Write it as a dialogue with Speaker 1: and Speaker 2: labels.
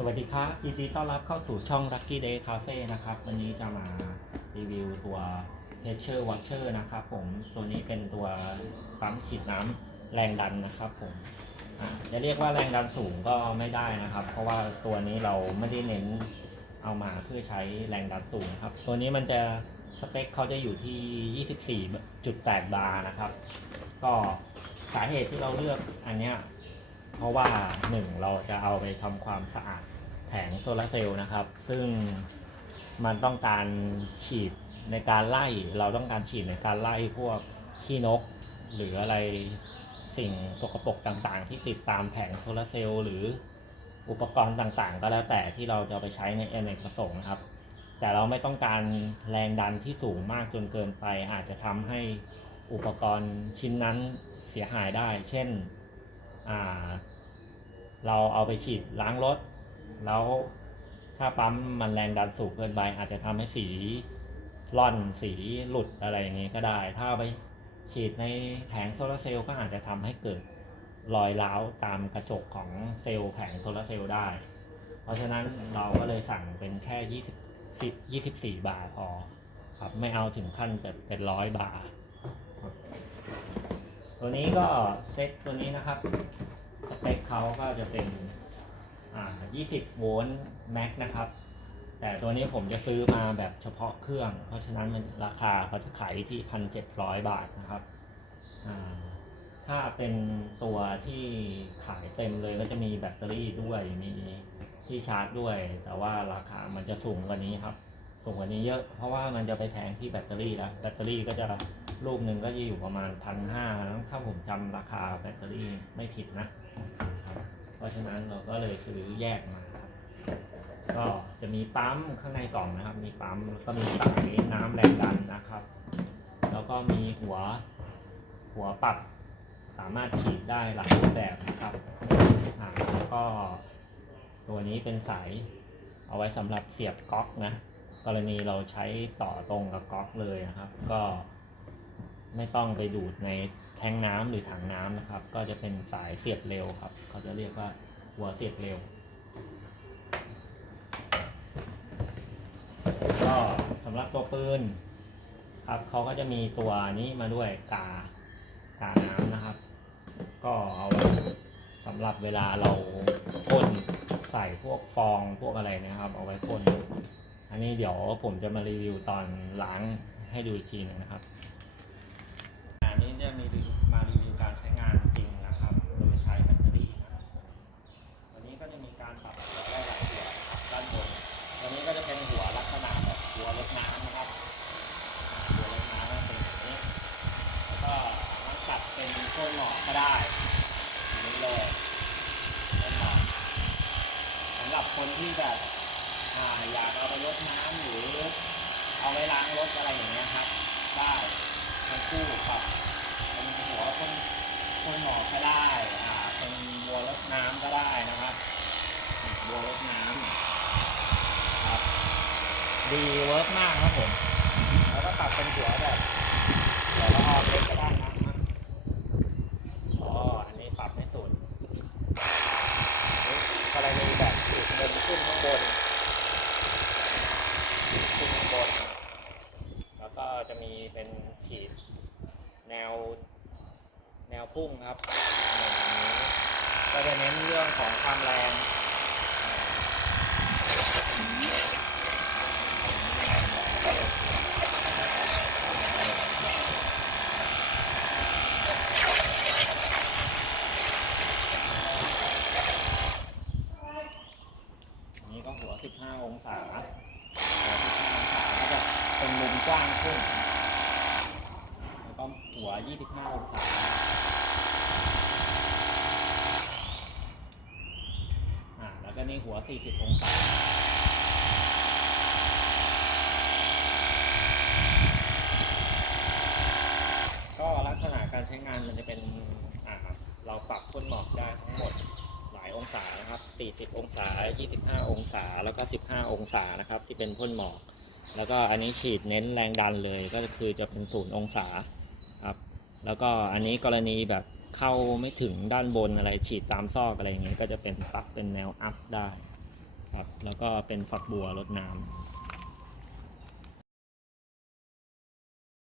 Speaker 1: สวัสดีครับยินดีต้อนรับเข้าสู่ช่อง Lucky Day Cafe นะครับ วันนี้จะมารีวิวตัว Pressure Washer นะครับผม ตัวนี้เป็นตัวปั๊มฉีดน้ำแรงดันนะครับผมจะเรียกว่าแรงดันสูงก็ไม่ได้นะครับ เพราะว่าตัวนี้เราไม่ได้เน้นเอามาเพื่อใช้แรงดันสูงครับ ตัวนี้มันจะสเปคเขาจะอยู่ที่ 24.8 บาร์นะครับ ก็สาเหตุที่เราเลือกอันเนี้ย เพราะว่าหนึ่งเราจะเอาไปทำความสะอาดแผงโซลาร์เซลล์นะครับ ซึ่งมันต้องการฉีดในการไล่ เราต้องการฉีดในการไล่พวกขี้นก หรืออะไรสิ่งสกปรกต่างๆ ที่ติดตามแผงโซลาร์เซลล์หรืออุปกรณ์ต่างๆ ก็แล้วแต่ที่เราจะไปใช้ในเอเมกประสงค์นะครับ แต่เราไม่ต้องการแรงดันที่สูงมากจนเกินไป อาจจะทำให้อุปกรณ์ชิ้นนั้นเสียหายได้ เช่น เราเอาไปฉีดล้างรถ แล้วถ้าปั๊มมันแรงดันสูงเกินไปอาจจะทำให้สีร่อนสีหลุดอะไรอย่างนี้ก็ได้ ถ้าไปฉีดในแผงโซลาร์เซลล์ก็อาจจะทำให้เกิดรอยร้าวตามกระจกของเซลล์แผงโซลาร์เซลล์ได้ เพราะฉะนั้นเราก็เลยสั่งเป็นแค่ 20 24 บาทพอครับไม่เอาถึงขั้นแบบเป็นร้อยบาท ตัวนี้ก็เซ็ตตัวนี้นะครับ เปคเขาก็จะเป็นอ่า20 โวลต์แม็กนะครับ แต่ตัวนี้ผมจะซื้อมาแบบเฉพาะเครื่อง เพราะฉะนั้นมันราคาเขาจะขายที่ 1,700 บาทนะครับอ่าถ้าเป็นตัวที่ขายเต็มเลยก็จะมีแบตเตอรี่ด้วยมีที่ชาร์จด้วย แต่ว่าราคามันจะสูงกว่านี้ครับ สูงกว่านี้เยอะเพราะว่ามันจะไปแทงที่แบตเตอรี่แล้วแบตเตอรี่ก็จะลูกหนึ่งก็จะอยู่ประมาณพันห้าถ้าผมจำราคาแบตเตอรี่ไม่ผิดนะ เพราะฉะนั้นเราก็เลยซื้อแยกมาก็จะมีปั๊มข้างในกล่องนะครับ มีปั๊มแล้วก็มีสายน้ำแรงดันนะครับ แล้วก็มีหัวหัวปรับสามารถฉีดได้หลายรูปแบบนะครับแล้วก็ตัวนี้เป็นสายเอาไว้สำหรับเสียบก๊อกนะ กรณีเราใช้ต่อตรงกับก๊อกเลยนะครับ ก็ไม่ต้องไปดูดในแทงน้ำหรือถังน้ำนะครับ ก็จะเป็นสายเสียบเร็วครับ เขาจะเรียกว่าหัวเสียบเร็ว ก็สำหรับตัวปืนครับเขาก็จะมีตัวนี้มาด้วยกากาน้ำนะครับ ก็เอาไว้สำหรับเวลาเราพ่นใส่พวกฟองพวกอะไรนะครับ เอาไว้พ่น อันนี้เดี๋ยวผมจะมารีวิวตอนล้างให้ดูอีกทีหนึงนะครับ อันนี้จะมีมารีวิวการใช้งานจริงนะครับ โดยใช้แบตเตอรี่นะครับตัวนี้ก็จะมีการปรับหัวได้หลายหัวครับด้านบนตัวนี้ก็จะเป็นหัวลักษณะแบบหัวรถน้ำนะครับ หัวรถน้ำเป็นอย่างนี้ แล้วก็สามารถตัดเป็นต้นหมอกก็ได้อย่างนี้เลยต้นหมอกสำหรับคนที่แบบ อ่าอยากเอาไปรดน้ำหรือเอาไว้ล้างรถอะไรอย่างเงี้ยครับ ได้ทั้งคู่ครับเป็นหัวคนคนหมอก็ได้อ่าเป็นบัวรดน้ำก็ได้นะครับบัวรดน้ำครับดีเวิร์กมากครับผม แล้วก็ตัดเป็นหัวแบบหัวละออเล็กก็ได้นะอ๋ออันนี้ปรับให้สุดกรณีแบบจุดเงินขึ้นข้างบน ขึ้นข้างบน แล้วก็จะมี เป็นขีด แนว แนวพุ่งครับอย่างนี้ก็จะเน้นเรื่องของความแรงอันนี้ก็หัว 15 องศาหัว15องศาก็จะเป็นมุมกว้างขึ้น 25องศาอ่าแล้วก็นี่หัว 40 องศาก็ลักษณะการใช้งานมันจะเป็นอ่าเราปรับพ่นหมอกได้ทั้งหมดหลายองศานะครับ 40 องศา 25 องศา แล้วก็ 15 องศานะครับ ที่เป็นพ่นหมอก แล้วก็อันนี้ฉีดเน้นแรงดันเลยก็คือจะเป็นศูนย์องศาครับ แล้วก็อันนี้กรณีแบบเข้าไม่ถึงด้านบนอะไรฉีดตามซอกอะไรอย่างเงี้ยก็จะเป็นปลั๊กเป็นแนวอัพได้ครับแล้วก็เป็นฝักบัวรดน้